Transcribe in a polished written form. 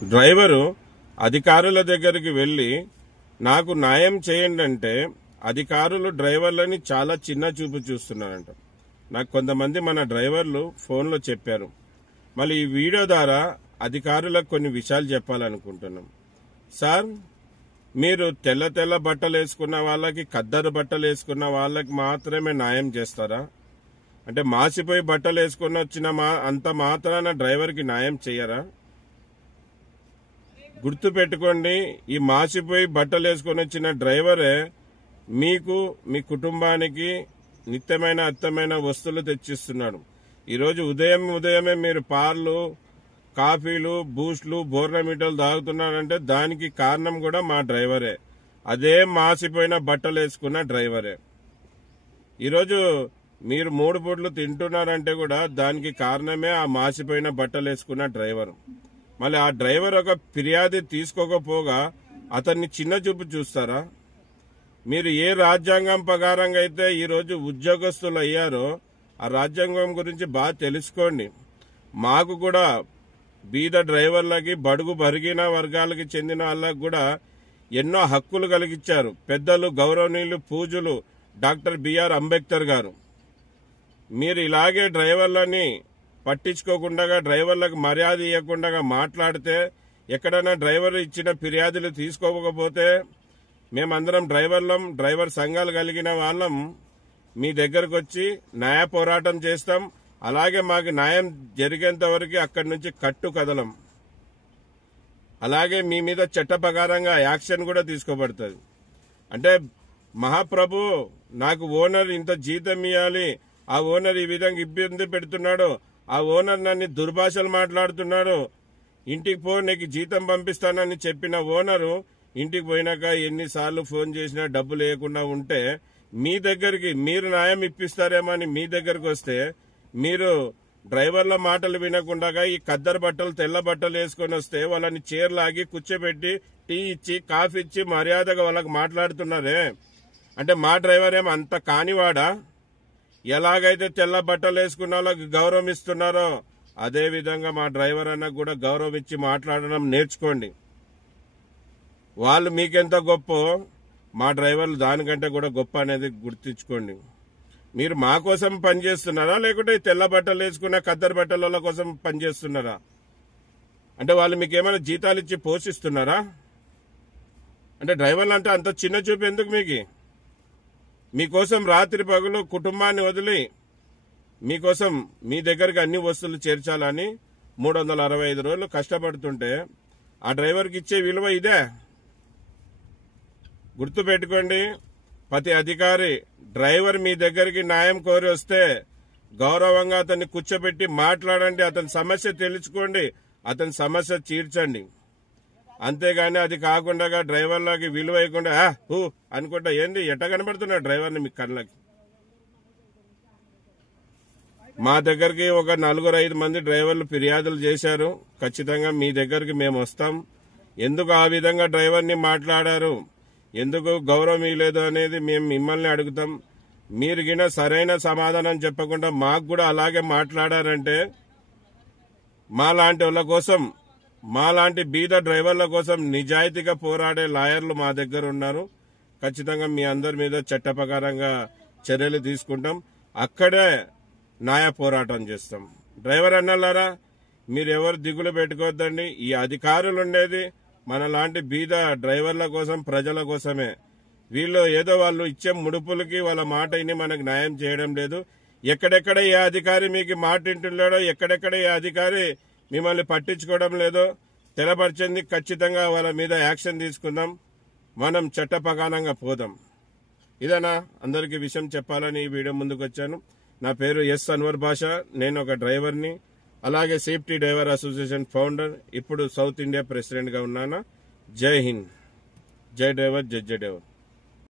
Driver అధికారుల దగ్గరికి వెళ్ళి నాకు న్యాయం చేయండి అంటే అధికారులు డ్రైవర్లని చాలా చిన్న చూపు చూస్తున్నారంట. నాకు కొంతమంది మన డ్రైవర్లు ఫోన్లో చెప్పారు. మళ్ళీ ఈ వీడియో ద్వారా అధికారులకు కొన్ని విషయాలు చెప్పాలనుకుంటున్నాం. సార్, మీరు తెల్ల బట్టలు వేసుకున్న వాళ్ళకి, ఖద్దరు బట్టలు వేసుకున్న వాళ్ళకి మాత్రమే న్యాయం చేస్తారా? అంటే మాసిపోయి బట్టలు వేసుకుని వచ్చిన అంత మాత్రాన డ్రైవర్కి న్యాయం చేయరా? గుర్తు పెట్టుకోండి, ఈ మాసిపోయి బట్టలు వేసుకొని వచ్చిన డ్రైవరే మీకు, మీ కుటుంబానికి నిత్యమైన అత్తమైన వస్తువులు తెచ్చిస్తున్నాడు. ఈరోజు ఉదయమే మీరు పార్లు, కాఫీలు, బూస్ట్లు, బోర్నమీటలు తాగుతున్నారంటే దానికి కారణం కూడా మా డ్రైవరే. అదే మాసిపోయిన బట్టలు వేసుకున్న డ్రైవరే. ఈరోజు మీరు 3 పూట్లు తింటున్నారంటే కూడా దానికి కారణమే ఆ మాసిపోయిన బట్టలు వేసుకున్న డ్రైవర్. మళ్ళీ ఆ డ్రైవర్ ఒక ఫిర్యాదు తీసుకోకపోగా అతన్ని చిన్న చూపు చూస్తారా? మీరు ఏ రాజ్యాంగం ప్రకారంగా అయితే ఈరోజు ఉద్యోగస్తులు అయ్యారో ఆ రాజ్యాంగం గురించి బాగా తెలుసుకోండి. మాకు కూడా బీద డ్రైవర్లకి, బడుగు బరిగిన వర్గాలకి చెందిన వాళ్ళకి కూడా ఎన్నో హక్కులు కలిగించారు పెద్దలు, గౌరవనీయులు, పూజలు డాక్టర్ బిఆర్ అంబేద్కర్ గారు. మీరు ఇలాగే డ్రైవర్లని పట్టించుకోకుండా, డ్రైవర్లకు మర్యాద ఇవ్వకుండా మాట్లాడితే, ఎక్కడైనా డ్రైవర్ ఇచ్చిన ఫిర్యాదులు తీసుకోకపోతే మేమందరం డ్రైవర్ సంఘాలు కలిగిన వాళ్ళం మీ దగ్గరకు వచ్చి న్యాయ పోరాటం చేస్తాం. అలాగే మాకు న్యాయం జరిగేంత వరకు అక్కడి నుంచి కట్టు కదలం. అలాగే మీ మీద చట్ట ప్రకారంగా యాక్షన్ కూడా తీసుకోబడుతుంది. అంటే మహాప్రభు, నాకు ఓనర్ ఇంత జీతం ఇవ్వాలి, ఆ ఓనర్ ఈ విధంగా ఇబ్బంది పెడుతున్నాడు, ఆ ఓనర్ నన్ను దుర్భాషలు మాట్లాడుతున్నాడు, ఇంటికి పో నీకు జీతం పంపిస్తానని చెప్పిన ఓనరు ఇంటికి పోయినాక ఎన్నిసార్లు ఫోన్ చేసినా డబ్బులు లేకుండా ఉంటే మీ దగ్గరికి మీరు న్యాయం ఇప్పిస్తారేమో అని మీ దగ్గరకు వస్తే మీరు డ్రైవర్ల మాటలు వినకుండా ఈ ఖద్దరు బట్టలు, తెల్ల బట్టలు వేసుకొని వస్తే వాళ్ళని చైర్లాగి కూర్చోబెట్టి టీ ఇచ్చి, కాఫీ ఇచ్చి మర్యాదగా వాళ్ళకి మాట్లాడుతున్నారే. అంటే మా డ్రైవర్ ఏమో అంత కానివాడా? ఎలాగైతే తెల్ల బట్టలు వేసుకున్న వాళ్ళకి గౌరవం ఇస్తున్నారో అదే విధంగా మా డ్రైవర్ అన్నకు కూడా గౌరవం ఇచ్చి మాట్లాడడం నేర్చుకోండి. వాళ్ళు మీకెంత గొప్ప, మా డ్రైవర్లు దానికంటే కూడా గొప్ప అనేది గుర్తించుకోండి. మీరు మా కోసం పనిచేస్తున్నారా, లేకుంటే తెల్ల బట్టలు వేసుకున్న ఖద్దరు బట్టల కోసం పనిచేస్తున్నారా? అంటే వాళ్ళు మీకు ఏమైనా జీతాలు ఇచ్చి పోషిస్తున్నారా? అంటే డ్రైవర్లు అంటే అంత చిన్న చూపు ఎందుకు మీకు? మీకోసం రాత్రి పగలు కుటుంబాన్ని వదిలి మీకోసం మీ దగ్గరికి అన్ని వస్తువులు చేర్చాలని 365 రోజులు కష్టపడుతుంటే ఆ డ్రైవర్కి ఇచ్చే విలువ ఇదే. గుర్తు పెట్టుకోండి, ప్రతి అధికారి డ్రైవర్ మీ దగ్గరికి న్యాయం కోరి వస్తే గౌరవంగా అతన్ని కూర్చోబెట్టి మాట్లాడండి, అతని సమస్య తెలుసుకోండి, అతని సమస్య తీర్చండి. అంతేగాని అది కాకుండా డ్రైవర్లకి విలువ ఇవ్వకుండా హూ అనుకుంటా ఏంది ఎట్ట కనబడుతున్నా డ్రైవర్ని మీ కళ్ళకి. మా దగ్గరికి ఒక 4-5 మంది డ్రైవర్లు ఫిర్యాదులు చేశారు. ఖచ్చితంగా మీ దగ్గరికి మేము వస్తాం. ఎందుకు ఆ విధంగా డ్రైవర్ని మాట్లాడారు, ఎందుకు గౌరవం ఇవ్వలేదు అనేది మేము మిమ్మల్ని అడుగుతాం. మీరు గిన సరైన సమాధానం చెప్పకుండా మాకు కూడా అలాగే మాట్లాడారంటే మాలాంటి వాళ్ళ కోసం, మాలాంటి బీద డ్రైవర్ల కోసం నిజాయితీగా పోరాడే లాయర్లు మా దగ్గర ఉన్నారు. ఖచ్చితంగా మీ అందరి మీద చట్ట ప్రకారంగా చర్యలు తీసుకుంటాం. అక్కడే న్యాయ పోరాటం చేస్తాం. డ్రైవర్ అన్నలారా, మీరెవరు దిగులు పెట్టుకోవద్దండి. ఈ అధికారులు ఉండేది మనలాంటి బీద డ్రైవర్ల కోసం, ప్రజల కోసమే. వీళ్ళు ఏదో వాళ్ళు ఇచ్చే ముడుపులకి వాళ్ళ మాట విని మనకు న్యాయం చేయడం లేదు. ఎక్కడెక్కడ ఏ అధికారి మీకు మాట వింటున్నాడో, ఎక్కడెక్కడ ఏ అధికారి మిమ్మల్ని పట్టించుకోవడం లేదో తెలపరిచింది. ఖచ్చితంగా వాళ్ళ మీద యాక్షన్ తీసుకుందాం. మనం చట్ట ప్రకారంగా పోదాం. ఇదేనా అందరికీ విషయం చెప్పాలని ఈ వీడియో ముందుకు వచ్చాను. నా పేరు ఎస్ అన్వర్ బాషా. నేను ఒక డ్రైవర్ని, అలాగే సేఫ్టీ డ్రైవర్ అసోసియేషన్ ఫౌండర్, ఇప్పుడు సౌత్ ఇండియా ప్రెసిడెంట్గా ఉన్నాను. జై హింద్, జై డ్రైవర్, జై డ్రైవర్.